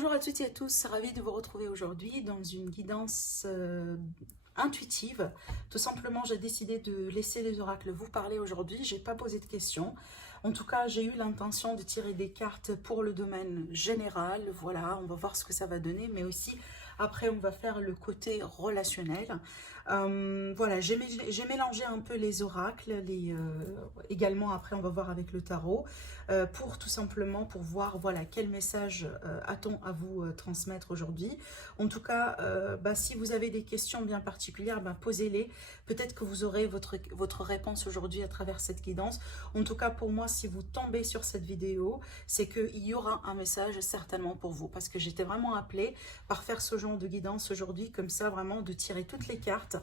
Bonjour à toutes et à tous, ravie de vous retrouver aujourd'hui dans une guidance intuitive. Tout simplement, j'ai décidé de laisser les oracles vous parler aujourd'hui. J'ai pas posé de questions. En tout cas, j'ai eu l'intention de tirer des cartes pour le domaine général. Voilà, on va voir ce que ça va donner, mais aussi après, on va faire le côté relationnel. Voilà, j'ai mélangé un peu les oracles, également après, on va voir avec le tarot, pour tout simplement pour voir voilà quel message a-t-on à vous transmettre aujourd'hui. En tout cas, si vous avez des questions bien particulières, posez-les. Peut-être que vous aurez votre réponse aujourd'hui à travers cette guidance. En tout cas, pour moi, si vous tombez sur cette vidéo, c'est qu'il y aura un message certainement pour vous. Parce que j'étais vraiment appelée par faire ce genre de guidance aujourd'hui, comme ça, vraiment de tirer toutes les cartes.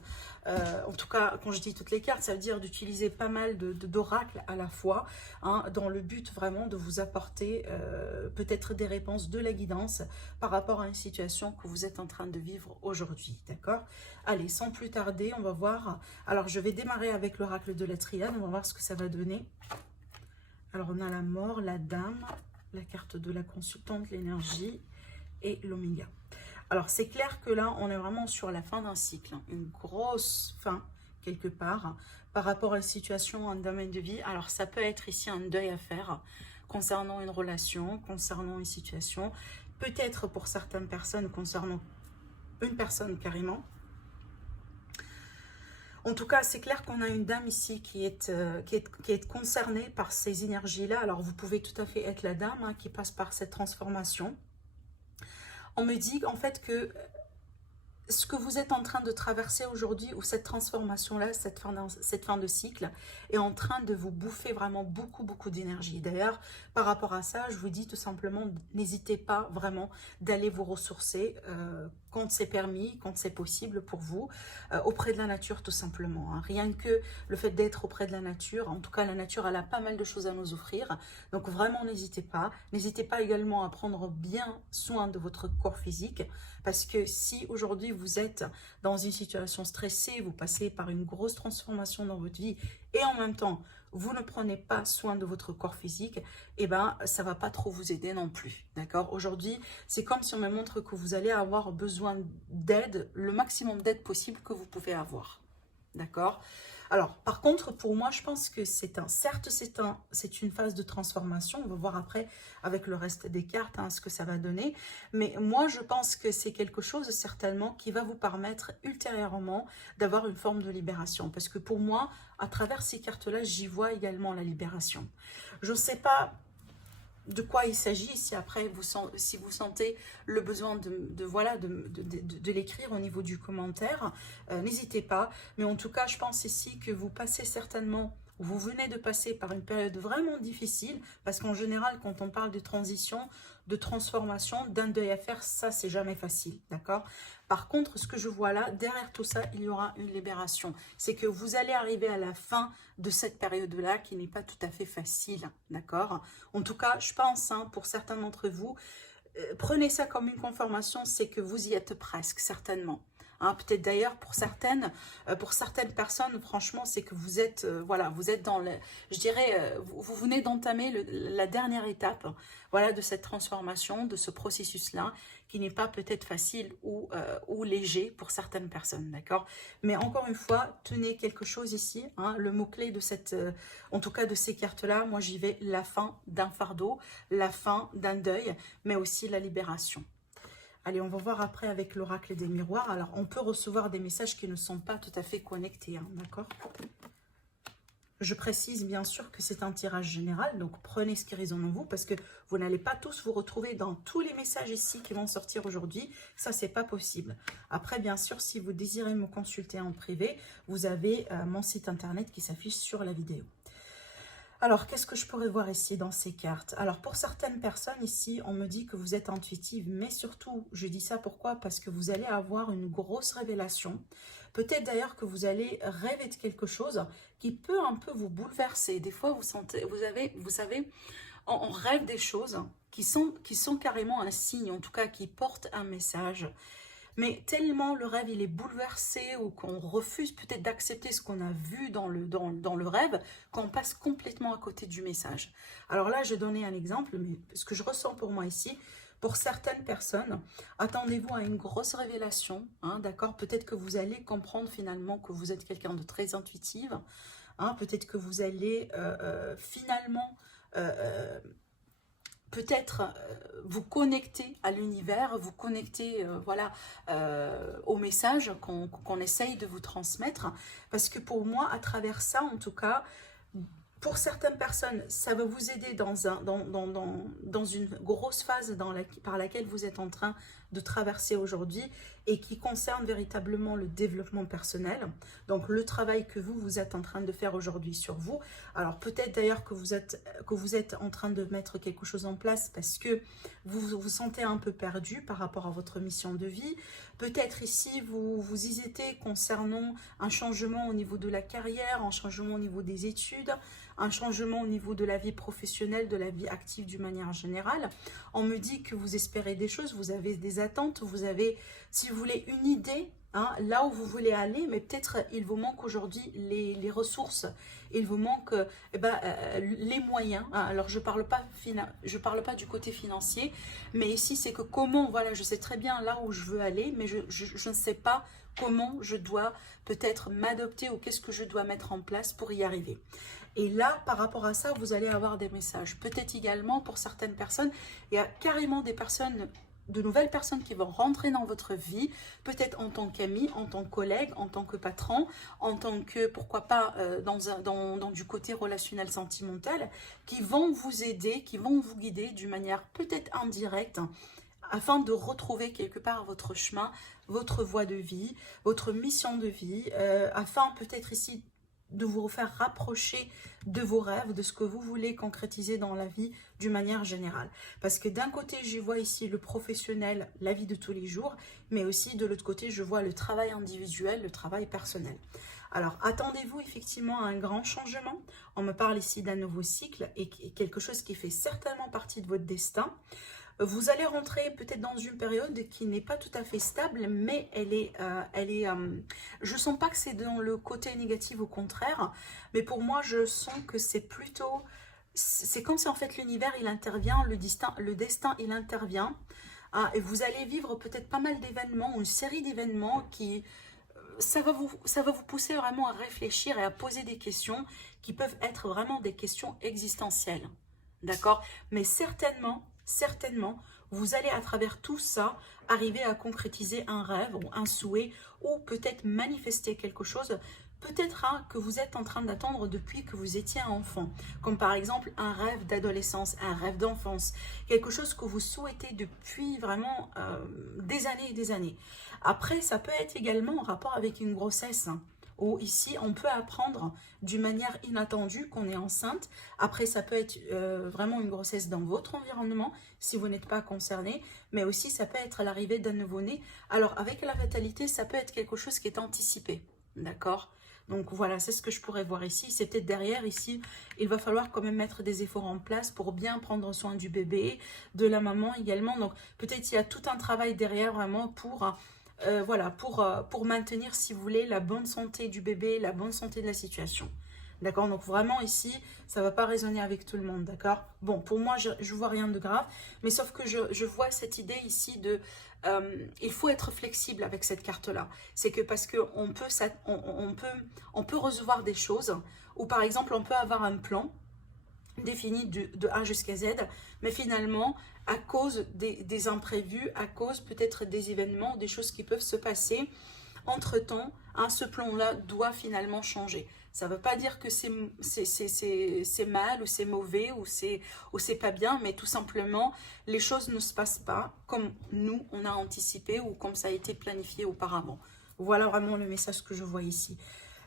En tout cas, quand je dis toutes les cartes, ça veut dire d'utiliser pas mal d'oracles à la fois, hein, dans le but vraiment de vous apporter peut-être des réponses de la guidance par rapport à une situation que vous êtes en train de vivre aujourd'hui, d'accord? Allez, sans plus tarder, on va voir. Alors, je vais démarrer avec l'oracle de la triade, on va voir ce que ça va donner. Alors, on a la mort, la dame, la carte de la consultante, l'énergie et l'oméga. Alors, c'est clair que là, on est vraiment sur la fin d'un cycle, une grosse fin, quelque part, par rapport à une situation, un domaine de vie. Alors, ça peut être ici un deuil à faire concernant une relation, concernant une situation, peut-être pour certaines personnes, concernant une personne carrément. En tout cas, c'est clair qu'on a une dame ici qui est concernée par ces énergies-là. Alors, vous pouvez tout à fait être la dame hein, qui passe par cette transformation. On me dit en fait que ce que vous êtes en train de traverser aujourd'hui, ou cette transformation-là, cette fin de cycle, est en train de vous bouffer vraiment beaucoup d'énergie. D'ailleurs, par rapport à ça, je vous dis tout simplement, n'hésitez pas vraiment d'aller vous ressourcer quand c'est permis, quand c'est possible pour vous, auprès de la nature tout simplement. Hein. Rien que le fait d'être auprès de la nature, en tout cas la nature, elle a pas mal de choses à nous offrir. Donc vraiment, n'hésitez pas. N'hésitez pas également à prendre bien soin de votre corps physique, parce que si aujourd'hui vous êtes dans une situation stressée, vous passez par une grosse transformation dans votre vie et en même temps, vous ne prenez pas soin de votre corps physique, eh ben, ça ne va pas trop vous aider non plus. D'accord? Aujourd'hui, c'est comme si on me montre que vous allez avoir besoin d'aide, le maximum d'aide possible que vous pouvez avoir. D'accord? Alors, par contre, pour moi, je pense que certes, c'est une phase de transformation. On va voir après avec le reste des cartes hein, ce que ça va donner. Mais moi, je pense que c'est quelque chose certainement qui va vous permettre ultérieurement d'avoir une forme de libération. Parce que pour moi, à travers ces cartes-là, j'y vois également la libération. Je ne sais pas de quoi il s'agit, si après si vous sentez le besoin de l'écrire au niveau du commentaire, n'hésitez pas. Mais en tout cas, je pense ici que vous passez certainement, vous venez de passer par une période vraiment difficile, parce qu'en général, quand on parle de transition, de transformation, d'un deuil à faire, ça c'est jamais facile, d'accord? Par contre, ce que je vois là, derrière tout ça, il y aura une libération. C'est que vous allez arriver à la fin de cette période-là qui n'est pas tout à fait facile, d'accord? En tout cas, je pense, hein, pour certains d'entre vous, prenez ça comme une confirmation, c'est que vous y êtes presque, certainement. Hein, peut-être d'ailleurs pour certaines personnes, franchement, c'est que vous êtes, voilà, vous êtes dans le, je dirais, vous venez d'entamer la dernière étape, voilà, de cette transformation, de ce processus-là, qui n'est pas peut-être facile ou léger pour certaines personnes, d'accord? Mais encore une fois, tenez quelque chose ici, hein, le mot-clé de cette, en tout cas de ces cartes-là, moi j'y vais la fin d'un fardeau, la fin d'un deuil, mais aussi la libération. Allez, on va voir après avec l'oracle des miroirs. Alors, on peut recevoir des messages qui ne sont pas tout à fait connectés, hein, d'accord? Je précise bien sûr que c'est un tirage général, donc prenez ce qui résonne en vous, parce que vous n'allez pas tous vous retrouver dans tous les messages ici qui vont sortir aujourd'hui. Ça, c'est pas possible. Après, bien sûr, si vous désirez me consulter en privé, vous avez mon site internet qui s'affiche sur la vidéo. Alors, qu'est-ce que je pourrais voir ici dans ces cartes? Alors, pour certaines personnes ici, on me dit que vous êtes intuitive, mais surtout, je dis ça pourquoi? Parce que vous allez avoir une grosse révélation. Peut-être d'ailleurs que vous allez rêver de quelque chose qui peut un peu vous bouleverser. Des fois, vous savez, on rêve des choses qui sont carrément un signe, en tout cas qui portent un message. Mais tellement le rêve il est bouleversé ou qu'on refuse peut-être d'accepter ce qu'on a vu dans le rêve, qu'on passe complètement à côté du message. Alors là, je vais donner un exemple, mais ce que je ressens pour moi ici, Pour certaines personnes, attendez-vous à une grosse révélation, hein, d'accord? Peut-être que vous allez comprendre finalement que vous êtes quelqu'un de très intuitif, hein, peut-être que vous allez finalement peut-être vous connecter à l'univers, vous connecter voilà, au message qu'on essaye de vous transmettre. Parce que pour moi, à travers ça, en tout cas, pour certaines personnes, ça va vous aider dans une grosse phase par laquelle vous êtes en train de traverser aujourd'hui et qui concerne véritablement le développement personnel. Donc le travail que vous êtes en train de faire aujourd'hui sur vous. Alors peut-être d'ailleurs que vous êtes en train de mettre quelque chose en place parce que vous vous sentez un peu perdu par rapport à votre mission de vie. Peut-être ici vous hésitez concernant un changement au niveau de la carrière, un changement au niveau des études, un changement au niveau de la vie professionnelle, de la vie active d'une manière générale. On me dit que vous espérez des choses, vous avez des attentes, vous avez, si vous voulez, une idée, hein, là où vous voulez aller, mais peut-être il vous manque aujourd'hui les ressources, il vous manque les moyens. Hein. Alors je parle pas du côté financier, mais ici c'est que comment, voilà, je sais très bien là où je veux aller, mais je ne sais pas comment je dois peut-être m'adopter ou qu'est-ce que je dois mettre en place pour y arriver. Et là, par rapport à ça, vous allez avoir des messages. Peut-être également pour certaines personnes, il y a carrément des personnes, de nouvelles personnes qui vont rentrer dans votre vie, peut-être en tant qu'ami, en tant que collègue, en tant que patron, en tant que, pourquoi pas, dans du côté relationnel sentimental, qui vont vous aider, qui vont vous guider d'une manière peut-être indirecte, afin de retrouver quelque part votre chemin, votre voie de vie, votre mission de vie, afin peut-être ici de vous faire rapprocher de vos rêves, de ce que vous voulez concrétiser dans la vie d'une manière générale. Parce que d'un côté, je vois ici le professionnel, la vie de tous les jours, mais aussi de l'autre côté, je vois le travail individuel, le travail personnel. Alors, attendez-vous effectivement à un grand changement. On me parle ici d'un nouveau cycle et quelque chose qui fait certainement partie de votre destin. Vous allez rentrer peut-être dans une période qui n'est pas tout à fait stable, mais je ne sens pas que c'est dans le côté négatif, au contraire. Mais pour moi, je sens que c'est plutôt... C'est comme si en fait l'univers, il intervient, le destin, il intervient. Hein, et vous allez vivre peut-être pas mal d'événements, une série d'événements qui... Ça va vous pousser vraiment à réfléchir et à poser des questions qui peuvent être vraiment des questions existentielles. D'accord? Mais certainement, vous allez à travers tout ça arriver à concrétiser un rêve ou un souhait ou peut-être manifester quelque chose, peut-être que vous êtes en train d'attendre depuis que vous étiez un enfant, comme par exemple un rêve d'adolescence, un rêve d'enfance, quelque chose que vous souhaitez depuis vraiment des années et des années. Après, ça peut être également en rapport avec une grossesse, hein, où ici, on peut apprendre d'une manière inattendue qu'on est enceinte. Après, ça peut être vraiment une grossesse dans votre environnement, si vous n'êtes pas concerné, mais aussi ça peut être l'arrivée d'un nouveau-né. Alors, avec la fatalité, ça peut être quelque chose qui est anticipé, d'accord? Donc voilà, c'est ce que je pourrais voir ici. C'est peut-être derrière, ici, il va falloir quand même mettre des efforts en place pour bien prendre soin du bébé, de la maman également. Donc peut-être il y a tout un travail derrière vraiment pour... voilà, pour maintenir, si vous voulez, la bonne santé du bébé, la bonne santé de la situation. D'accord? Donc vraiment ici, ça ne va pas résonner avec tout le monde, d'accord? Bon, pour moi, je ne vois rien de grave, mais sauf que je vois cette idée ici de... il faut être flexible avec cette carte-là. C'est que parce qu'on peut, on peut recevoir des choses, ou par exemple, on peut avoir un plan défini de A jusqu'à Z, mais finalement, à cause des imprévus, à cause peut-être des événements, des choses qui peuvent se passer, entre-temps, hein, ce plan-là doit finalement changer. Ça ne veut pas dire que c'est mal ou c'est mauvais ou c'est pas bien, mais tout simplement, les choses ne se passent pas comme nous, on a anticipé ou comme ça a été planifié auparavant. Voilà vraiment le message que je vois ici.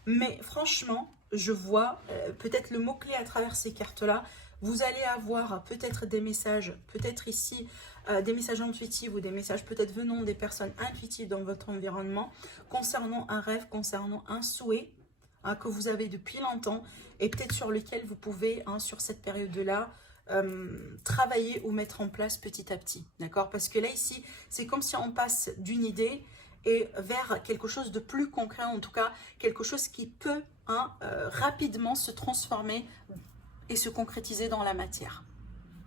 Mais franchement, je vois peut-être le mot-clé à travers ces cartes-là. Vous allez avoir peut-être des messages, peut-être ici, des messages intuitifs ou des messages peut-être venant des personnes intuitives dans votre environnement concernant un rêve, concernant un souhait hein, que vous avez depuis longtemps et peut-être sur lequel vous pouvez, hein, sur cette période-là, travailler ou mettre en place petit à petit. D'accord? Parce que là, ici, c'est comme si on passe d'une idée et vers quelque chose de plus concret, en tout cas quelque chose qui peut hein, rapidement se transformer et se concrétiser dans la matière.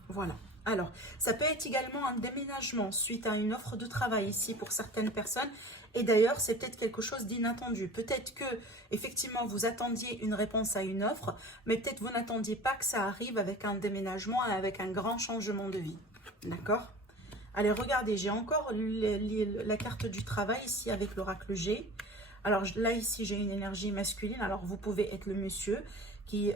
Voilà. Alors, ça peut être également un déménagement suite à une offre de travail ici pour certaines personnes. Et d'ailleurs, c'est peut-être quelque chose d'inattendu. Peut-être que, effectivement, vous attendiez une réponse à une offre, mais peut-être vous n'attendiez pas que ça arrive avec un déménagement et avec un grand changement de vie. D'accord? Allez, regardez, j'ai encore la carte du travail ici avec l'oracle G. Alors là, ici, j'ai une énergie masculine. Alors, vous pouvez être le monsieur qui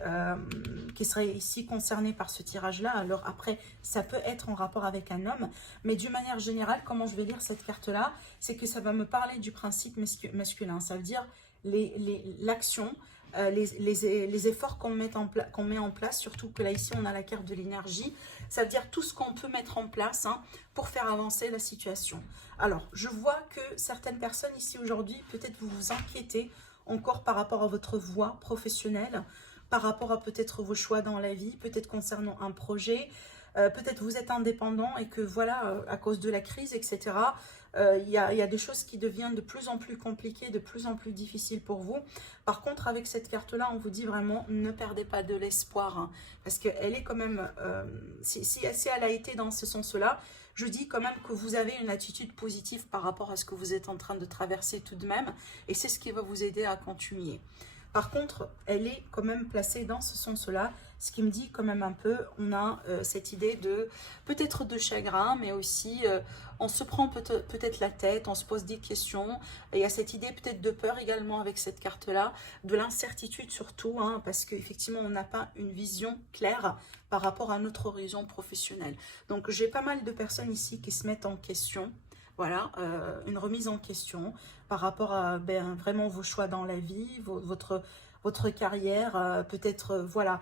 serait ici concerné par ce tirage-là. Alors après, ça peut être en rapport avec un homme. Mais d'une manière générale, comment je vais lire cette carte-là, c'est que ça va me parler du principe masculin. Ça veut dire l'action, les efforts qu'on met en place, surtout que là, ici, on a la carte de l'énergie. Ça veut dire tout ce qu'on peut mettre en place pour faire avancer la situation. Alors, je vois que certaines personnes ici aujourd'hui, peut-être vous vous inquiétez encore par rapport à votre voie professionnelle, par rapport à peut-être vos choix dans la vie, peut-être concernant un projet, peut-être vous êtes indépendant et que voilà, à cause de la crise, etc., il y a des choses qui deviennent de plus en plus compliquées, de plus en plus difficiles pour vous. Par contre, avec cette carte-là, on vous dit vraiment, ne perdez pas de l'espoir, parce qu'elle est quand même, si elle a été dans ce sens-là, je dis quand même que vous avez une attitude positive par rapport à ce que vous êtes en train de traverser tout de même, et c'est ce qui va vous aider à continuer. Par contre, elle est quand même placée dans ce sens-là, ce qui me dit quand même un peu, on a cette idée de peut-être de chagrin, mais aussi on se prend peut-être la tête, on se pose des questions. Et il y a cette idée peut-être de peur également avec cette carte-là, de l'incertitude surtout, parce qu'effectivement on n'a pas une vision claire par rapport à notre horizon professionnel. Donc j'ai pas mal de personnes ici qui se mettent en question. Voilà, une remise en question par rapport à vraiment vos choix dans la vie, votre carrière. Peut-être, voilà,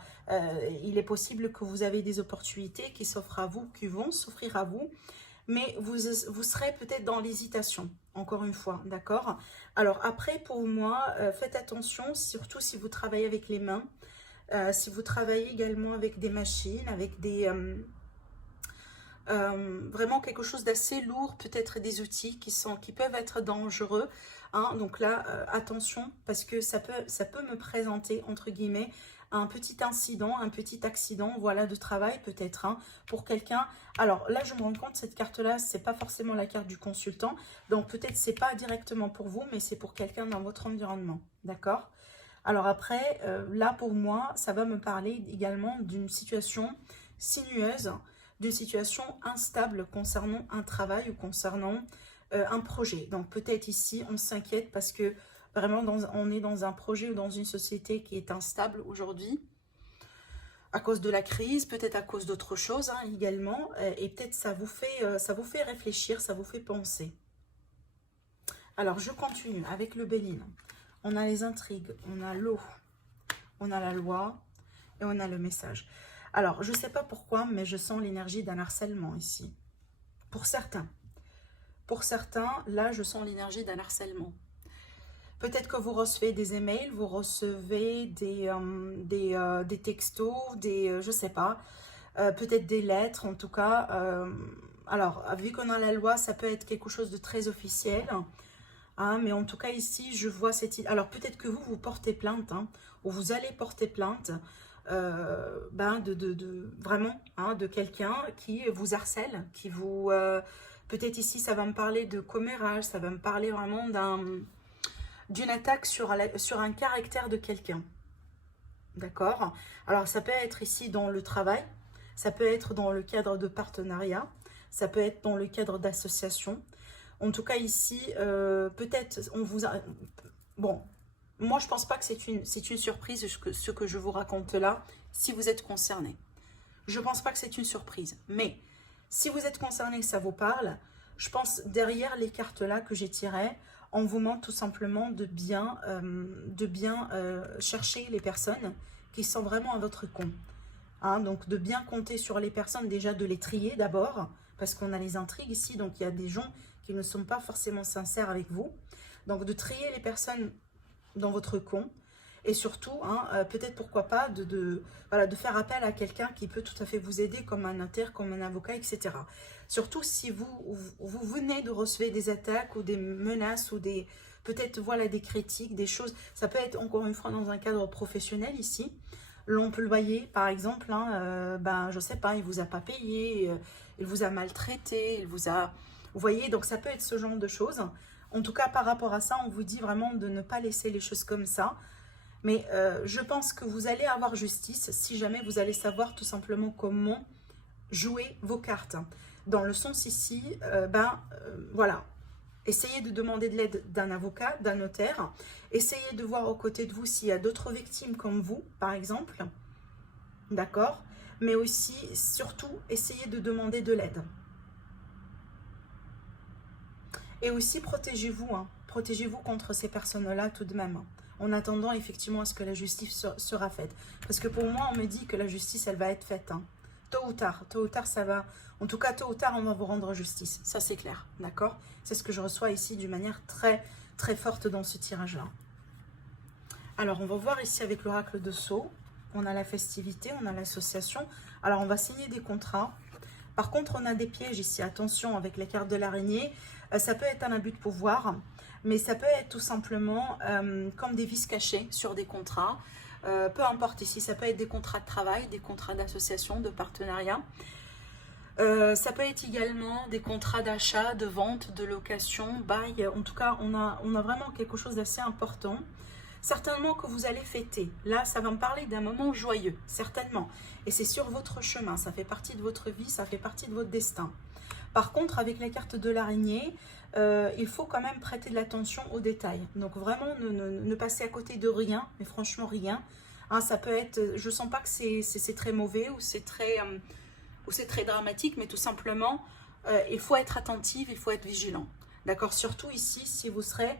il est possible que vous avez des opportunités qui s'offrent à vous, qui vont s'offrir à vous, mais vous serez peut-être dans l'hésitation, encore une fois, d'accord? Alors après, pour moi, faites attention, surtout si vous travaillez avec les mains, si vous travaillez également avec des machines, avec des... vraiment quelque chose d'assez lourd, peut-être des outils qui peuvent être dangereux. Donc là, attention, parce que ça peut me présenter, entre guillemets, un petit incident, un petit accident, voilà, de travail peut-être, pour quelqu'un. Alors là, je me rends compte, cette carte-là, c'est pas forcément la carte du consultant, donc peut-être c'est pas directement pour vous, mais c'est pour quelqu'un dans votre environnement, d'accord? Alors après, là, pour moi, ça va me parler également d'une situation sinueuse, d'une situation instable concernant un travail ou concernant un projet. Donc peut-être ici, on s'inquiète parce que vraiment, on est dans un projet ou dans une société qui est instable aujourd'hui, à cause de la crise, peut-être à cause d'autres choses également, et peut-être ça vous fait réfléchir, ça vous fait penser. Alors, je continue avec le Béline. On a les intrigues, on a l'eau, on a la loi et on a le message. Alors, je ne sais pas pourquoi, mais je sens l'énergie d'un harcèlement ici. Pour certains. Pour certains, là, je sens l'énergie d'un harcèlement. Peut-être que vous recevez des emails, vous recevez des textos, je ne sais pas, peut-être des lettres, en tout cas. Alors, vu qu'on a la loi, ça peut être quelque chose de très officiel. Mais en tout cas, ici, je vois cette... Alors, peut-être que vous portez plainte, ou vous allez porter plainte, vraiment, de quelqu'un qui vous harcèle, qui vous... peut-être ici, ça va me parler de commérage, ça va me parler vraiment d'une attaque sur un caractère de quelqu'un. D'accord? Alors, ça peut être ici dans le travail, ça peut être dans le cadre de partenariat, ça peut être dans le cadre d'association. En tout cas, ici, peut-être, on vous a... Bon, moi, je ne pense pas que c'est une surprise, ce que je vous raconte là, si vous êtes concerné. Je ne pense pas que c'est une surprise. Mais, si vous êtes concerné, que ça vous parle, je pense, derrière les cartes là que j'ai tirées, on vous demande tout simplement de bien chercher les personnes qui sont vraiment à votre compte. Donc, de bien compter sur les personnes, déjà de les trier d'abord, parce qu'on a les intrigues ici, donc il y a des gens qui ne sont pas forcément sincères avec vous. Donc, de trier les personnes dans votre compte. Et surtout, peut-être pourquoi pas, de faire appel à quelqu'un qui peut tout à fait vous aider, comme un notaire, comme un avocat, etc. Surtout si vous venez de recevoir des attaques ou des menaces ou peut-être des critiques, des choses. Ça peut être encore une fois dans un cadre professionnel ici. l'employé, par exemple, hein, ben, je sais pas, il vous a pas payé, il vous a maltraité, il vous a... Vous voyez, donc ça peut être ce genre de choses. En tout cas, par rapport à ça, on vous dit vraiment de ne pas laisser les choses comme ça. Mais je pense que vous allez avoir justice si jamais vous allez savoir tout simplement comment jouer vos cartes. Dans le sens ici, voilà, essayez de demander de l'aide d'un avocat, d'un notaire. Essayez de voir aux côtés de vous s'il y a d'autres victimes comme vous, par exemple. D'accord? Mais aussi, surtout, essayez de demander de l'aide. Et aussi, protégez-vous. Hein. Protégez-vous contre ces personnes-là tout de même. En attendant, effectivement, à ce que la justice sera faite. Parce que pour moi, on me dit que la justice, elle va être faite. Hein. Tôt ou tard, ça va... En tout cas, tôt ou tard, on va vous rendre justice. Ça, c'est clair. D'accord? C'est ce que je reçois ici d'une manière très, très forte dans ce tirage-là. Alors, on va voir ici avec l'oracle de Sceaux. On a la festivité, on a l'association. Alors, on va signer des contrats. Par contre, on a des pièges ici. Attention, avec les cartes de l'araignée, ça peut être un abus de pouvoir, mais ça peut être tout simplement comme des vices cachés sur des contrats. Peu importe ici, ça peut être des contrats de travail, des contrats d'association, de partenariat. Ça peut être également des contrats d'achat, de vente, de location, bail. En tout cas, on a vraiment quelque chose d'assez important. Certainement que vous allez fêter. Là, ça va me parler d'un moment joyeux, certainement. Et c'est sur votre chemin, ça fait partie de votre vie, ça fait partie de votre destin. Par contre, avec les cartes de l'araignée, il faut quand même prêter de l'attention aux détails. Donc vraiment, ne passez à côté de rien, mais franchement rien. Hein, ça peut être, je ne sens pas que c'est très mauvais ou c'est très dramatique, mais tout simplement, il faut être attentif, il faut être vigilant. D'accord? Surtout ici, si vous serez...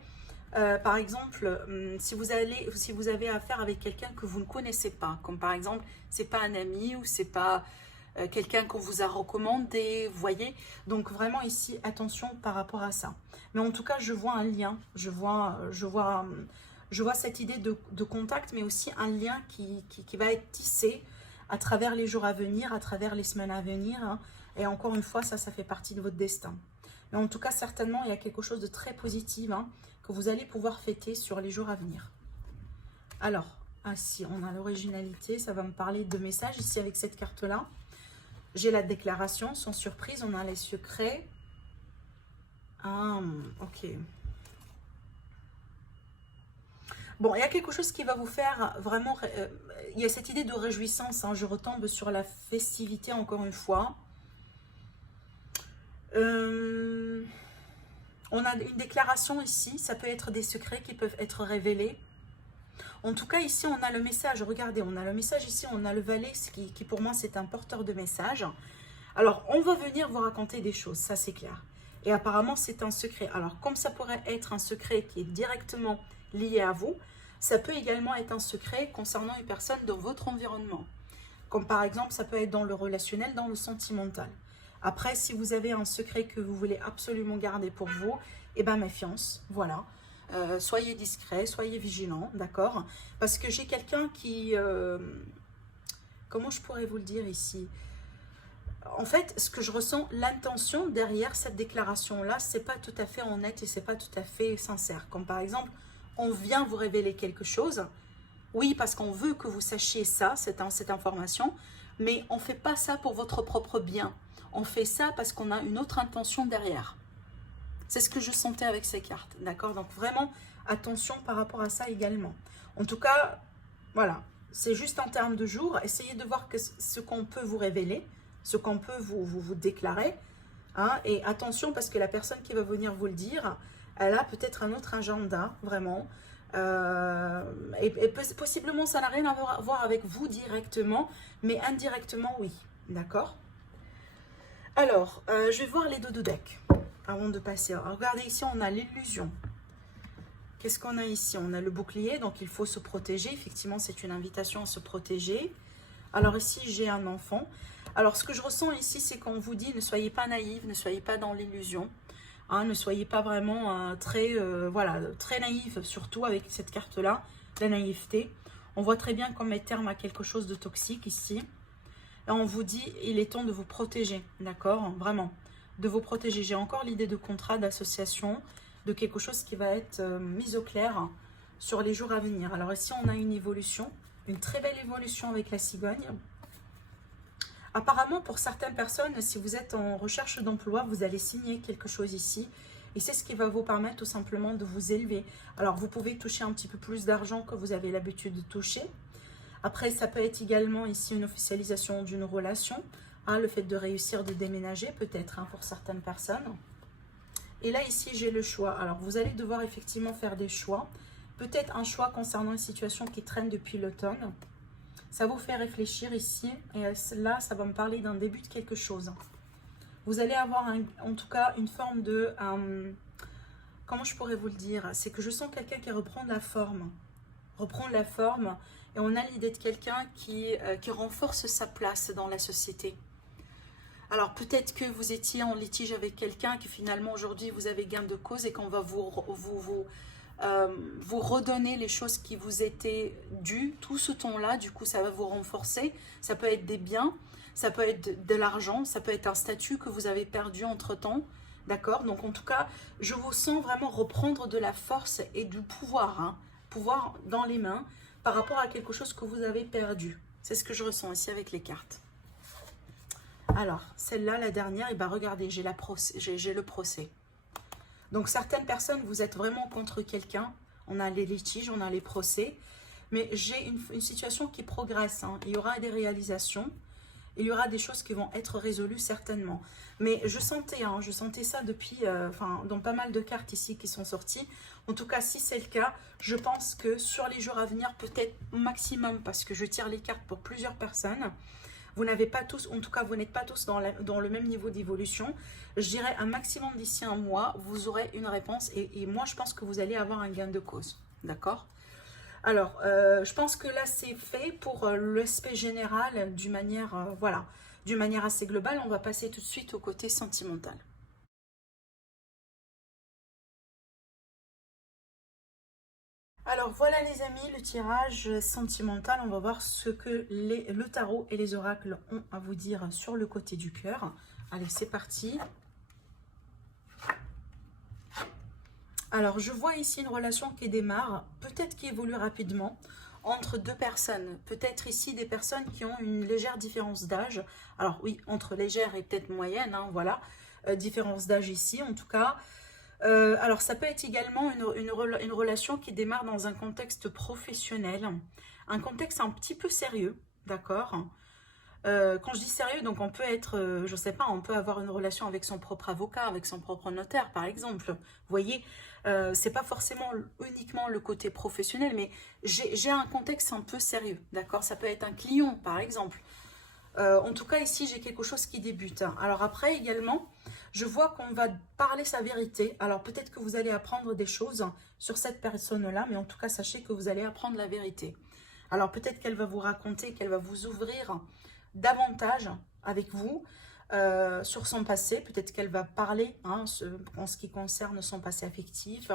par exemple, si vous avez affaire avec quelqu'un que vous ne connaissez pas, comme par exemple, c'est pas un ami ou c'est pas quelqu'un qu'on vous a recommandé, vous voyez. Donc vraiment ici, attention par rapport à ça. Mais en tout cas, je vois un lien, je vois cette idée de contact, mais aussi un lien qui va être tissé à travers les jours à venir, à travers les semaines à venir. Hein. Et encore une fois, ça fait partie de votre destin. Mais en tout cas, certainement, il y a quelque chose de très positif, hein, que vous allez pouvoir fêter sur les jours à venir. Alors, si on a l'originalité, ça va me parler de messages ici avec cette carte-là. J'ai la déclaration, sans surprise, on a les secrets. Ah, ok. Bon, il y a quelque chose qui va vous faire vraiment... il y a cette idée de réjouissance, hein, je retombe sur la festivité encore une fois. On a une déclaration ici, ça peut être des secrets qui peuvent être révélés. En tout cas, ici, on a le message. Regardez, on a le message ici, on a le valet, qui pour moi, c'est un porteur de message. Alors, on va venir vous raconter des choses, ça c'est clair. Et apparemment, c'est un secret. Alors, comme ça pourrait être un secret qui est directement lié à vous, ça peut également être un secret concernant une personne dans votre environnement. Comme par exemple, ça peut être dans le relationnel, dans le sentimental. Après, si vous avez un secret que vous voulez absolument garder pour vous, eh bien, méfiance, voilà. Soyez discret, soyez vigilant, d'accord? Parce que j'ai quelqu'un qui... comment je pourrais vous le dire ici? En fait, ce que je ressens, l'intention derrière cette déclaration-là, c'est pas tout à fait honnête et c'est pas tout à fait sincère. Comme par exemple, on vient vous révéler quelque chose. Oui, parce qu'on veut que vous sachiez ça, cette information, mais on fait pas ça pour votre propre bien. On fait ça parce qu'on a une autre intention derrière. C'est ce que je sentais avec ces cartes, d'accord? Donc vraiment, attention par rapport à ça également. En tout cas, voilà, c'est juste en termes de jours. Essayez de voir ce qu'on peut vous révéler, ce qu'on peut vous déclarer. Hein, et attention, parce que la personne qui va venir vous le dire, elle a peut-être un autre agenda, vraiment. Et possiblement, ça n'a rien à voir avec vous directement, mais indirectement, oui. D'accord? Alors, je vais voir les dodo decks avant de passer. Alors, regardez, ici, on a l'illusion. Qu'est-ce qu'on a ici? On a le bouclier, donc il faut se protéger. Effectivement, c'est une invitation à se protéger. Alors ici, j'ai un enfant. Alors, ce que je ressens ici, c'est qu'on vous dit, ne soyez pas naïve, ne soyez pas dans l'illusion. Hein, ne soyez pas vraiment très naïf, surtout avec cette carte-là, la naïveté. On voit très bien qu'on met terme à quelque chose de toxique ici. Et on vous dit, il est temps de vous protéger, d'accord? Vraiment, de vous protéger. J'ai encore l'idée de contrat, d'association, de quelque chose qui va être mis au clair sur les jours à venir. Alors ici, on a une évolution. Une très belle évolution avec la cigogne. Apparemment, pour certaines personnes, si vous êtes en recherche d'emploi, vous allez signer quelque chose ici. Et c'est ce qui va vous permettre tout simplement de vous élever. Alors, vous pouvez toucher un petit peu plus d'argent que vous avez l'habitude de toucher. Après, ça peut être également ici une officialisation d'une relation. Hein, le fait de réussir de déménager peut-être hein, pour certaines personnes. Et là, ici, j'ai le choix. Alors, vous allez devoir effectivement faire des choix. Peut-être un choix concernant une situation qui traîne depuis l'automne. Ça vous fait réfléchir ici. Et là, ça va me parler d'un début de quelque chose. Vous allez avoir en tout cas une forme de... comment je pourrais vous le dire? C'est que je sens quelqu'un qui reprend de la forme. Reprend de la forme. Et on a l'idée de quelqu'un qui renforce sa place dans la société. Alors peut-être que vous étiez en litige avec quelqu'un, que finalement aujourd'hui vous avez gain de cause et qu'on va vous redonner les choses qui vous étaient dues, tout ce ton-là, du coup ça va vous renforcer. Ça peut être des biens, ça peut être de l'argent, ça peut être un statut que vous avez perdu entre-temps, d'accord? Donc en tout cas, je vous sens vraiment reprendre de la force et du pouvoir, hein, pouvoir dans les mains par rapport à quelque chose que vous avez perdu. C'est ce que je ressens ici avec les cartes. Alors, celle-là, la dernière, et ben regardez, j'ai le procès. Donc, certaines personnes, vous êtes vraiment contre quelqu'un. On a les litiges, on a les procès. Mais j'ai une situation qui progresse. Hein. Il y aura des réalisations. Il y aura des choses qui vont être résolues certainement. Mais je sentais ça depuis, dans pas mal de cartes ici qui sont sorties. En tout cas, si c'est le cas, je pense que sur les jours à venir, peut-être maximum, parce que je tire les cartes pour plusieurs personnes. Vous n'avez pas tous, en tout cas, vous n'êtes pas tous dans le même niveau d'évolution. Je dirais un maximum d'ici un mois, vous aurez une réponse. Et moi, je pense que vous allez avoir un gain de cause. D'accord ? Alors, je pense que là, c'est fait pour l'aspect général d'une manière, d'une manière assez globale. On va passer tout de suite au côté sentimental. Alors voilà les amis, le tirage sentimental, on va voir ce que le tarot et les oracles ont à vous dire sur le côté du cœur. Allez, c'est parti. Alors je vois ici une relation qui démarre, peut-être qui évolue rapidement, entre deux personnes. Peut-être ici des personnes qui ont une légère différence d'âge. Alors oui, entre légère et peut-être moyenne, hein, voilà. Différence d'âge ici en tout cas. Alors, ça peut être également une relation qui démarre dans un contexte professionnel, un contexte un petit peu sérieux, d'accord? Quand je dis sérieux, donc on peut être, je sais pas, on peut avoir une relation avec son propre avocat, avec son propre notaire, par exemple. Vous voyez, c'est pas forcément uniquement le côté professionnel, mais j'ai un contexte un peu sérieux, d'accord? Ça peut être un client, par exemple. En tout cas, ici, j'ai quelque chose qui débute. Alors après, également, je vois qu'on va parler sa vérité. Alors peut-être que vous allez apprendre des choses sur cette personne-là, mais en tout cas, sachez que vous allez apprendre la vérité. Alors peut-être qu'elle va vous raconter, qu'elle va vous ouvrir davantage avec vous sur son passé. Peut-être qu'elle va parler en ce qui concerne son passé affectif.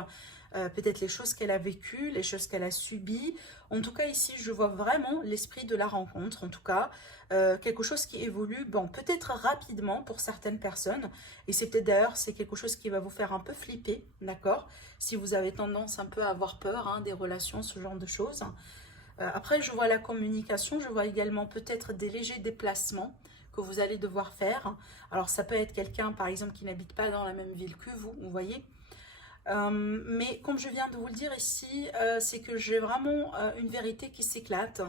Peut-être les choses qu'elle a vécues, les choses qu'elle a subies. En tout cas, ici, je vois vraiment l'esprit de la rencontre. En tout cas, quelque chose qui évolue, bon, peut-être rapidement pour certaines personnes. Et c'est peut-être d'ailleurs, c'est quelque chose qui va vous faire un peu flipper, d'accord? Si vous avez tendance un peu à avoir peur hein, des relations, ce genre de choses. Après, je vois la communication. Je vois également peut-être des légers déplacements que vous allez devoir faire. Alors, ça peut être quelqu'un, par exemple, qui n'habite pas dans la même ville que vous voyez. Mais comme je viens de vous le dire ici, c'est que j'ai vraiment une vérité qui s'éclate.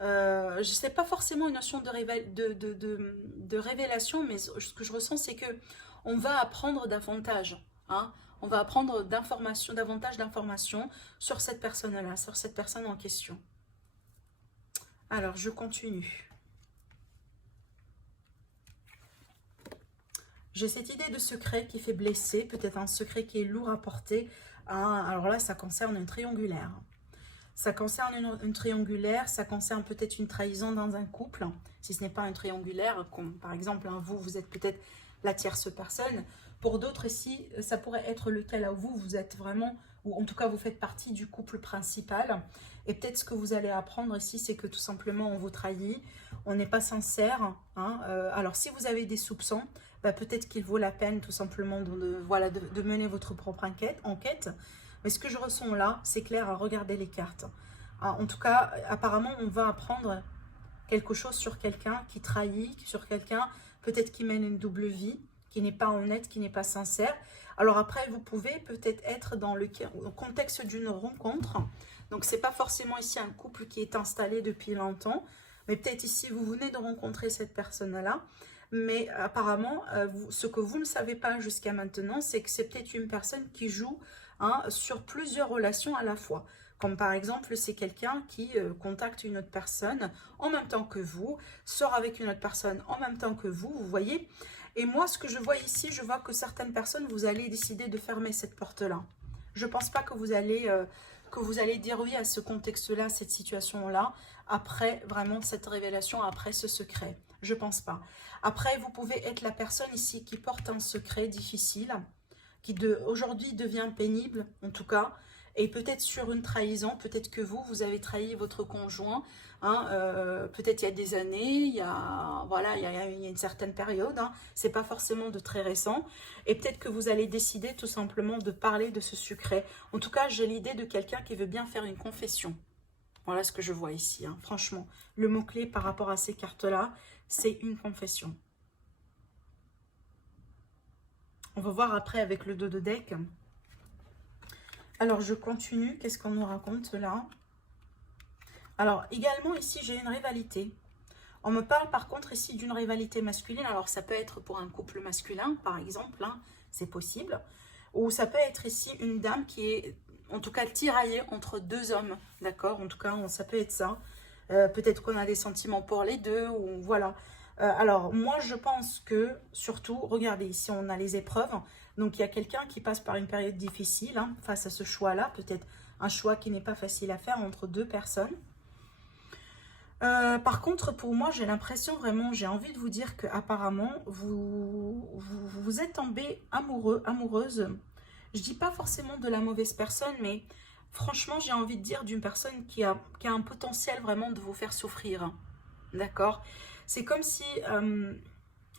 Je ne sais pas forcément une notion de révélation, mais ce que je ressens, c'est que on va apprendre davantage. Hein, on va apprendre davantage d'informations sur cette personne-là, sur cette personne en question. Alors, je continue. J'ai cette idée de secret qui fait blesser, peut-être un secret qui est lourd à porter. Hein, alors là, ça concerne une triangulaire. Ça concerne une triangulaire, ça concerne peut-être une trahison dans un couple. Si ce n'est pas une triangulaire, comme par exemple, hein, vous êtes peut-être la tierce personne. Pour d'autres ici, ça pourrait être le cas là où vous êtes vraiment, ou en tout cas vous faites partie du couple principal. Et peut-être ce que vous allez apprendre ici, c'est que tout simplement on vous trahit, on n'est pas sincère. Hein, alors si vous avez des soupçons, bah, peut-être qu'il vaut la peine tout simplement de mener votre propre enquête. Mais ce que je ressens là, c'est clair à regarder les cartes. En tout cas, apparemment, on va apprendre quelque chose sur quelqu'un qui trahit, sur quelqu'un peut-être qui mène une double vie, qui n'est pas honnête, qui n'est pas sincère. Alors après, vous pouvez peut-être être dans le contexte d'une rencontre. Donc, ce n'est pas forcément ici un couple qui est installé depuis longtemps, mais peut-être ici, vous venez de rencontrer cette personne-là. Mais apparemment, ce que vous ne savez pas jusqu'à maintenant, c'est que c'est peut-être une personne qui joue sur plusieurs relations à la fois. Comme par exemple, c'est quelqu'un qui contacte une autre personne en même temps que vous, sort avec une autre personne en même temps que vous voyez. Et moi, ce que je vois ici, je vois que certaines personnes, vous allez décider de fermer cette porte-là. Je ne pense pas que vous allez dire oui à ce contexte-là, cette situation-là, après vraiment cette révélation, après ce secret. Je ne pense pas. Après, vous pouvez être la personne ici qui porte un secret difficile, qui aujourd'hui devient pénible, en tout cas, et peut-être sur une trahison, peut-être que vous avez trahi votre conjoint, peut-être il y a des années, il y a une certaine période, c'est pas forcément de très récent, et peut-être que vous allez décider tout simplement de parler de ce secret. En tout cas, j'ai l'idée de quelqu'un qui veut bien faire une confession. Voilà ce que je vois ici, franchement. Le mot-clé par rapport à ces cartes-là, c'est une confession. On va voir après avec le dos de deck. Alors, je continue. Qu'est-ce qu'on nous raconte là? Alors, également, ici, j'ai une rivalité. On me parle par contre ici d'une rivalité masculine. Alors, ça peut être pour un couple masculin, par exemple. C'est possible. Ou ça peut être ici une dame qui est, en tout cas, tiraillée entre deux hommes. D'accord? En tout cas, ça peut être ça. Peut-être qu'on a des sentiments pour les deux. Ou voilà. Alors, moi, je pense que, surtout, regardez, ici, on a les épreuves. Donc, il y a quelqu'un qui passe par une période difficile face à ce choix-là. Peut-être un choix qui n'est pas facile à faire entre deux personnes. Par contre, pour moi, j'ai l'impression vraiment, j'ai envie de vous dire qu'apparemment, vous êtes tombé amoureux, amoureuse. Je dis pas forcément de la mauvaise personne, mais franchement, j'ai envie de dire d'une personne qui a un potentiel vraiment de vous faire souffrir. D'accord? C'est comme si...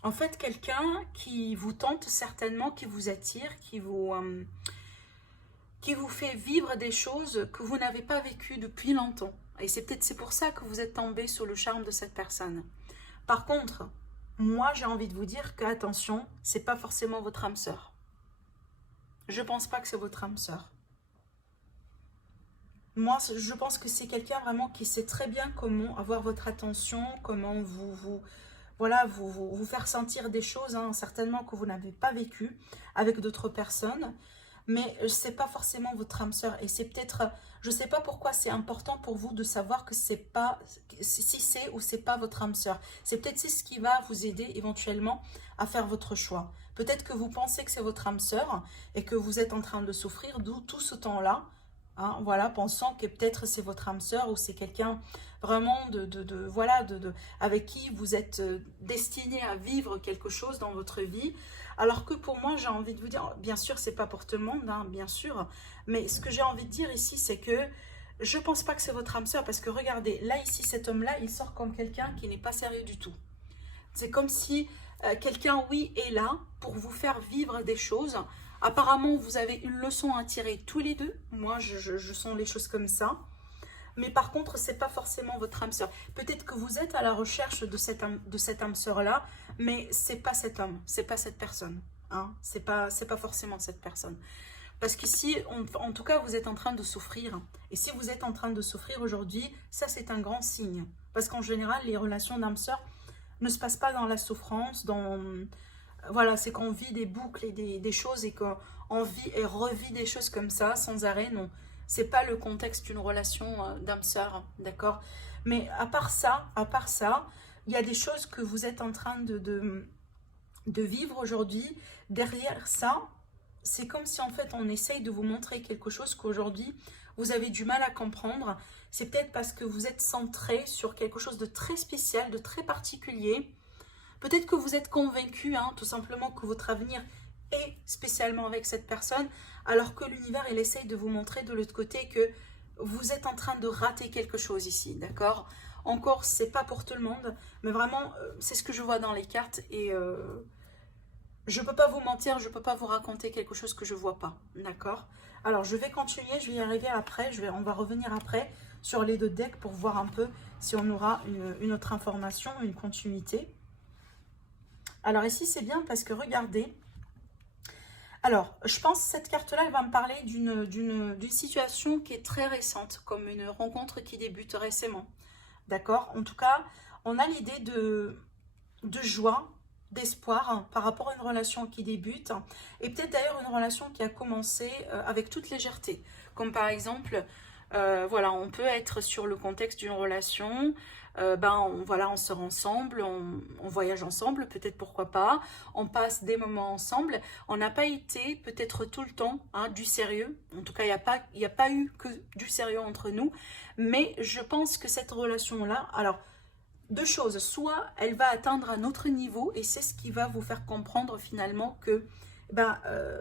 en fait, quelqu'un qui vous tente certainement, qui vous attire, qui vous fait vivre des choses que vous n'avez pas vécues depuis longtemps. Et c'est pour ça que vous êtes tombé sous le charme de cette personne. Par contre, moi, j'ai envie de vous dire que, attention, c'est pas forcément votre âme sœur. Je pense pas que c'est votre âme sœur. Moi, je pense que c'est quelqu'un vraiment qui sait très bien comment avoir votre attention, comment vous faire sentir des choses, certainement que vous n'avez pas vécues avec d'autres personnes, mais ce n'est pas forcément votre âme sœur. Et c'est peut-être, je ne sais pas pourquoi c'est important pour vous de savoir que c'est pas, si c'est ou c'est pas votre âme sœur. C'est peut-être ce qui va vous aider éventuellement à faire votre choix. Peut-être que vous pensez que c'est votre âme sœur et que vous êtes en train de souffrir, d'où tout ce temps-là. Voilà, pensant que peut-être c'est votre âme sœur ou c'est quelqu'un vraiment avec qui vous êtes destiné à vivre quelque chose dans votre vie. Alors que pour moi, j'ai envie de vous dire, bien sûr, c'est pas pour tout le monde, bien sûr, mais ce que j'ai envie de dire ici, c'est que je pense pas que c'est votre âme sœur, parce que regardez, là, ici, cet homme-là, il sort comme quelqu'un qui n'est pas sérieux du tout. C'est comme si quelqu'un, oui, est là pour vous faire vivre des choses. Apparemment, vous avez une leçon à tirer tous les deux. Moi, je sens les choses comme ça. Mais par contre, ce n'est pas forcément votre âme sœur. Peut-être que vous êtes à la recherche de cette âme sœur-là, mais ce n'est pas cet homme, ce n'est pas cette personne. Ce n'est pas forcément cette personne. Parce qu'ici, en tout cas, vous êtes en train de souffrir. Et si vous êtes en train de souffrir aujourd'hui, ça, c'est un grand signe. Parce qu'en général, les relations d'âme-sœur ne se passent pas dans la souffrance, voilà, c'est qu'on vit des boucles et des choses et qu'on vit et revit des choses comme ça, sans arrêt, non. C'est pas le contexte d'une relation d'âme-sœur, d'accord? Mais à part ça, il y a des choses que vous êtes en train de vivre aujourd'hui. Derrière ça, c'est comme si en fait on essaye de vous montrer quelque chose qu'aujourd'hui vous avez du mal à comprendre. C'est peut-être parce que vous êtes centré sur quelque chose de très spécial, de très particulier. Peut-être que vous êtes convaincu, tout simplement, que votre avenir est spécialement avec cette personne, alors que l'univers, il essaye de vous montrer de l'autre côté que vous êtes en train de rater quelque chose ici, d'accord? Encore, c'est pas pour tout le monde, mais vraiment, c'est ce que je vois dans les cartes et je peux pas vous mentir, je peux pas vous raconter quelque chose que je vois pas, d'accord? Alors, je vais continuer, je vais y arriver après, on va revenir après sur les deux decks pour voir un peu si on aura une autre information, une continuité. Alors ici, c'est bien parce que regardez. Alors, je pense que cette carte-là, elle va me parler d'une situation qui est très récente, comme une rencontre qui débute récemment. D'accord? En tout cas, on a l'idée de joie, d'espoir par rapport à une relation qui débute. Et peut-être d'ailleurs une relation qui a commencé avec toute légèreté. Comme par exemple, voilà, on peut être sur le contexte d'une relation. Voilà, on sort ensemble, on voyage ensemble, peut-être pourquoi pas, on passe des moments ensemble, on n'a pas été peut-être tout le temps du sérieux, en tout cas il n'y a pas eu que du sérieux entre nous, mais je pense que cette relation-là, alors deux choses, soit elle va atteindre un autre niveau et c'est ce qui va vous faire comprendre finalement que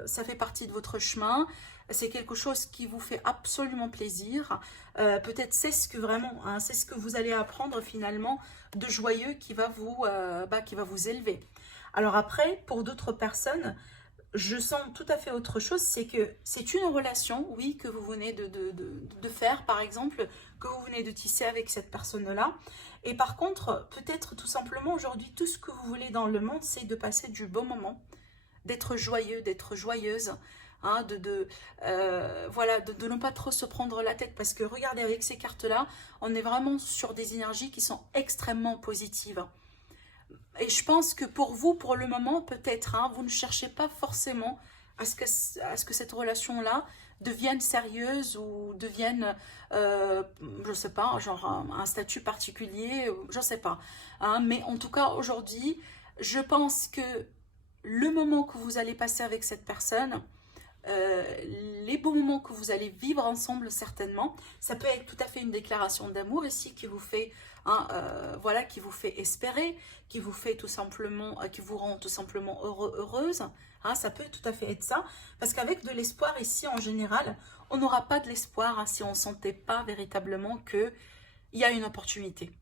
ça fait partie de votre chemin, c'est quelque chose qui vous fait absolument plaisir, peut-être c'est ce que vraiment, c'est ce que vous allez apprendre finalement de joyeux qui va vous élever. Alors après, pour d'autres personnes, je sens tout à fait autre chose, c'est que c'est une relation, oui, que vous venez de faire, par exemple, que vous venez de tisser avec cette personne-là. Et par contre, peut-être tout simplement aujourd'hui, tout ce que vous voulez dans le monde, c'est de passer du bon moment, d'être joyeux, d'être joyeuse, voilà, de ne pas trop se prendre la tête. Parce que regardez, avec ces cartes-là, on est vraiment sur des énergies qui sont extrêmement positives. Et je pense que pour vous, pour le moment, peut-être, vous ne cherchez pas forcément à ce que cette relation-là devienne sérieuse ou devienne, je ne sais pas, genre un statut particulier, je ne sais pas. Mais en tout cas, aujourd'hui, je pense que le moment que vous allez passer avec cette personne, les beaux moments que vous allez vivre ensemble certainement, ça peut être tout à fait une déclaration d'amour ici qui vous fait voilà, qui vous fait espérer, qui vous fait tout simplement, qui vous rend tout simplement heureuse. Ça peut tout à fait être ça, parce qu'avec de l'espoir ici en général, on n'aura pas de l'espoir si on ne sentait pas véritablement qu'il y a une opportunité.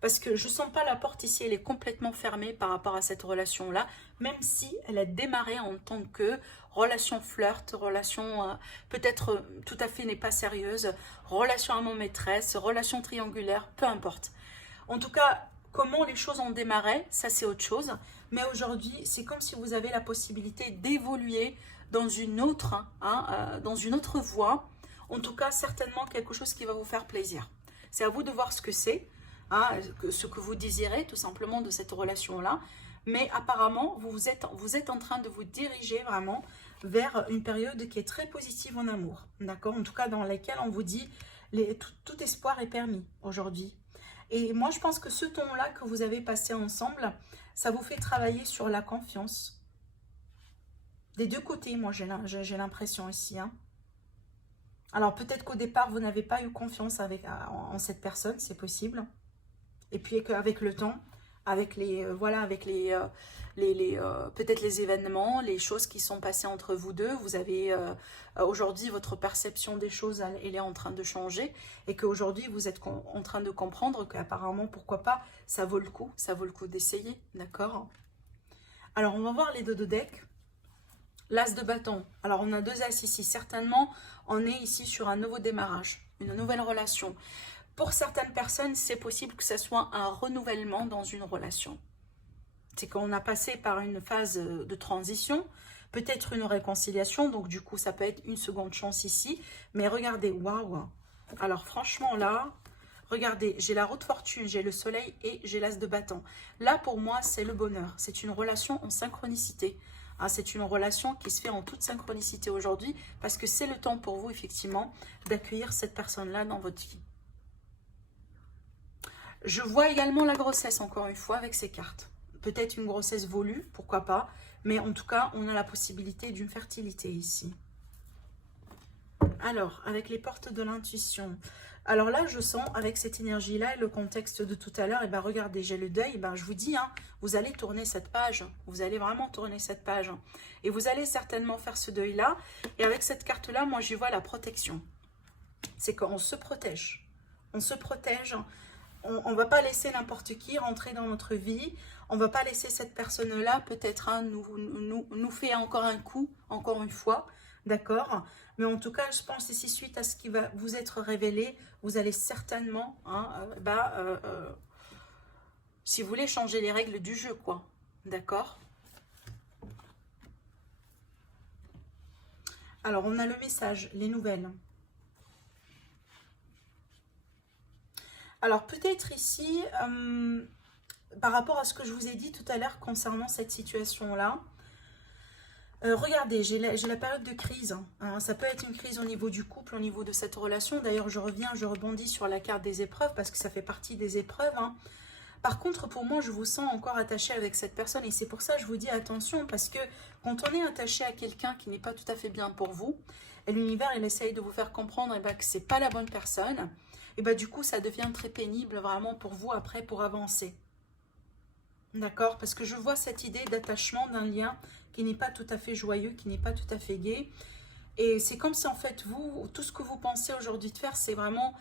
Parce que je ne sens pas la porte ici, elle est complètement fermée par rapport à cette relation-là, même si elle a démarré en tant que relation flirt, relation peut-être tout à fait n'est pas sérieuse, relation amant-maîtresse, relation triangulaire, peu importe. En tout cas, comment les choses ont démarré, ça c'est autre chose. Mais aujourd'hui, c'est comme si vous avez la possibilité d'évoluer dans une autre voie. En tout cas, certainement quelque chose qui va vous faire plaisir. C'est à vous de voir ce que c'est. Ce que vous désirez tout simplement de cette relation-là. Mais apparemment, vous êtes en train de vous diriger vraiment vers une période qui est très positive en amour. D'accord? En tout cas, dans laquelle on vous dit tout espoir est permis aujourd'hui. Et moi, je pense que ce ton-là que vous avez passé ensemble, ça vous fait travailler sur la confiance. Des deux côtés, moi, j'ai l'impression ici. Alors, peut-être qu'au départ, vous n'avez pas eu confiance en cette personne, c'est possible. Et puis qu'avec le temps, avec peut-être les événements, les choses qui sont passées entre vous deux, vous avez aujourd'hui votre perception des choses, elle est en train de changer et qu'aujourd'hui vous êtes en train de comprendre qu'apparemment, pourquoi pas, ça vaut le coup d'essayer, d'accord? Alors on va voir les deux decks. L'as de bâton. Alors on a deux as ici. Certainement, on est ici sur un nouveau démarrage, une nouvelle relation. Pour certaines personnes, c'est possible que ce soit un renouvellement dans une relation. C'est qu'on a passé par une phase de transition, peut-être une réconciliation, donc du coup, ça peut être une seconde chance ici. Mais regardez, waouh! Alors franchement, là, regardez, j'ai la roue de fortune, j'ai le soleil et j'ai l'as de bâton. Là, pour moi, c'est le bonheur. C'est une relation en synchronicité. C'est une relation qui se fait en toute synchronicité aujourd'hui parce que c'est le temps pour vous, effectivement, d'accueillir cette personne-là dans votre vie. Je vois également la grossesse, encore une fois, avec ces cartes. Peut-être une grossesse voulue, pourquoi pas. Mais en tout cas, on a la possibilité d'une fertilité ici. Alors, avec les portes de l'intuition. Alors là, je sens, avec cette énergie-là et le contexte de tout à l'heure, regardez, j'ai le deuil. Je vous dis, vous allez tourner cette page. Vous allez vraiment tourner cette page. Et vous allez certainement faire ce deuil-là. Et avec cette carte-là, moi, je vois la protection. C'est qu'on se protège. On se protège. On ne va pas laisser n'importe qui rentrer dans notre vie. On ne va pas laisser cette personne-là peut-être nous fait encore un coup, encore une fois. d'accord? Mais en tout cas, je pense ici, suite à ce qui va vous être révélé, vous allez certainement, hein, si vous voulez, changer les règles du jeu, quoi, d'accord? Alors, on a le message, les nouvelles. Alors, peut-être ici, par rapport à ce que je vous ai dit tout à l'heure concernant cette situation-là, regardez, j'ai la période de crise. Hein. Ça peut être une crise au niveau du couple, au niveau de cette relation. D'ailleurs, je rebondis sur la carte des épreuves parce que ça fait partie des épreuves. Hein. Par contre, pour moi, je vous sens encore attaché avec cette personne et c'est pour ça que je vous dis attention parce que quand on est attaché à quelqu'un qui n'est pas tout à fait bien pour vous, et l'univers, il essaye de vous faire comprendre que ce n'est pas la bonne personne, et du coup, ça devient très pénible vraiment pour vous après pour avancer. D'accord? Parce que je vois cette idée d'attachement, d'un lien qui n'est pas tout à fait joyeux, qui n'est pas tout à fait gai. Et c'est comme si en fait, vous, tout ce que vous pensez aujourd'hui de faire, c'est vraiment,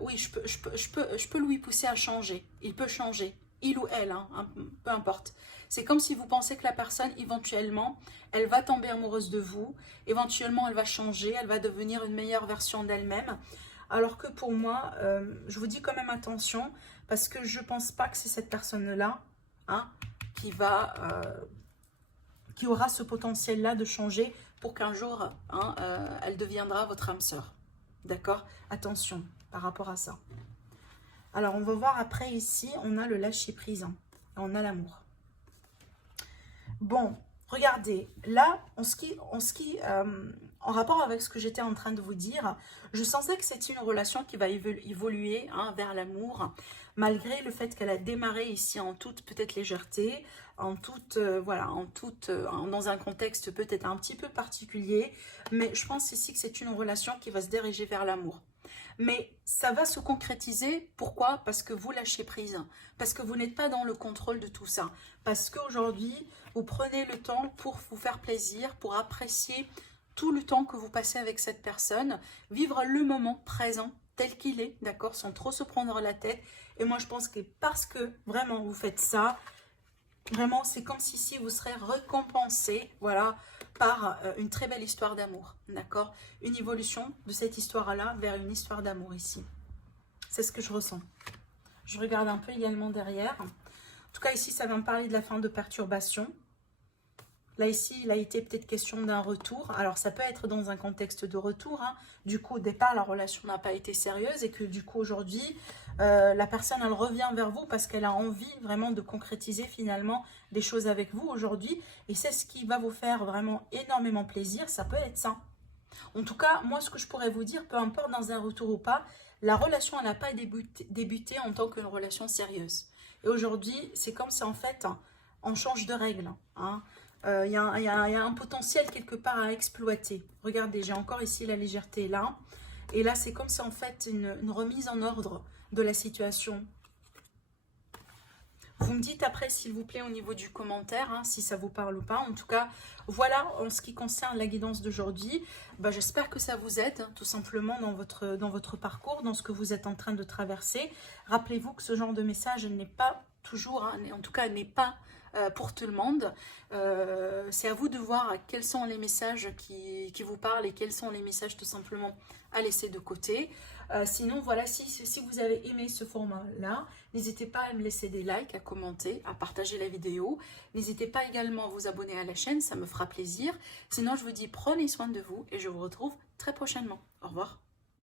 oui, je peux lui pousser à changer. Il peut changer, il ou elle, hein, peu importe. C'est comme si vous pensez que la personne, éventuellement, elle va tomber amoureuse de vous. Éventuellement, elle va changer, elle va devenir une meilleure version d'elle-même. Alors que pour moi, je vous dis quand même attention, parce que je ne pense pas que c'est cette personne-là, hein, qui aura ce potentiel-là de changer pour qu'un jour, hein, elle deviendra votre âme sœur. D'accord? Attention par rapport à ça. Alors, on va voir après ici, on a le lâcher-prise, hein, on a l'amour. Bon, regardez, là, en rapport avec ce que j'étais en train de vous dire, je sentais que c'est une relation qui va évoluer, hein, vers l'amour, malgré le fait qu'elle a démarré ici en toute peut-être légèreté, dans un contexte peut-être un petit peu particulier, mais je pense ici que c'est une relation qui va se diriger vers l'amour. Mais ça va se concrétiser, pourquoi? Parce que vous lâchez prise, parce que vous n'êtes pas dans le contrôle de tout ça, parce qu'aujourd'hui, vous prenez le temps pour vous faire plaisir, pour apprécier tout le temps que vous passez avec cette personne, vivre le moment présent tel qu'il est, d'accord, sans trop se prendre la tête. Et moi, je pense que parce que vraiment vous faites ça, vraiment, c'est comme si vous serez récompensé, voilà, par une très belle histoire d'amour, d'accord? Une évolution de cette histoire-là vers une histoire d'amour ici. C'est ce que je ressens. Je regarde un peu également derrière. En tout cas, ici, ça va me parler de la fin de perturbation. Là, ici, il a été peut-être question d'un retour. Alors, ça peut être dans un contexte de retour. Hein. Du coup, au départ, la relation n'a pas été sérieuse et que du coup, aujourd'hui, la personne, elle revient vers vous parce qu'elle a envie vraiment de concrétiser finalement des choses avec vous aujourd'hui. Et c'est ce qui va vous faire vraiment énormément plaisir. Ça peut être ça. En tout cas, moi, ce que je pourrais vous dire, peu importe dans un retour ou pas, la relation, elle n'a pas débuté en tant qu'une relation sérieuse. Et aujourd'hui, c'est comme si en fait, on change de règle. Hein. Il y a un potentiel quelque part à exploiter. Regardez, j'ai encore ici la légèreté là. Et là, c'est comme si en fait une remise en ordre de la situation. Vous me dites après, s'il vous plaît, au niveau du commentaire, hein, si ça vous parle ou pas. En tout cas, voilà en ce qui concerne la guidance d'aujourd'hui. J'espère que ça vous aide, tout simplement, dans votre parcours, dans ce que vous êtes en train de traverser. Rappelez-vous que ce genre de message n'est pas toujours, hein, en tout cas, n'est pas pour tout le monde. C'est à vous de voir quels sont les messages qui vous parlent et quels sont les messages tout simplement à laisser de côté. Sinon, voilà, si vous avez aimé ce format-là, n'hésitez pas à me laisser des likes, à commenter, à partager la vidéo. N'hésitez pas également à vous abonner à la chaîne, ça me fera plaisir. Sinon, je vous dis prenez soin de vous et je vous retrouve très prochainement. Au revoir.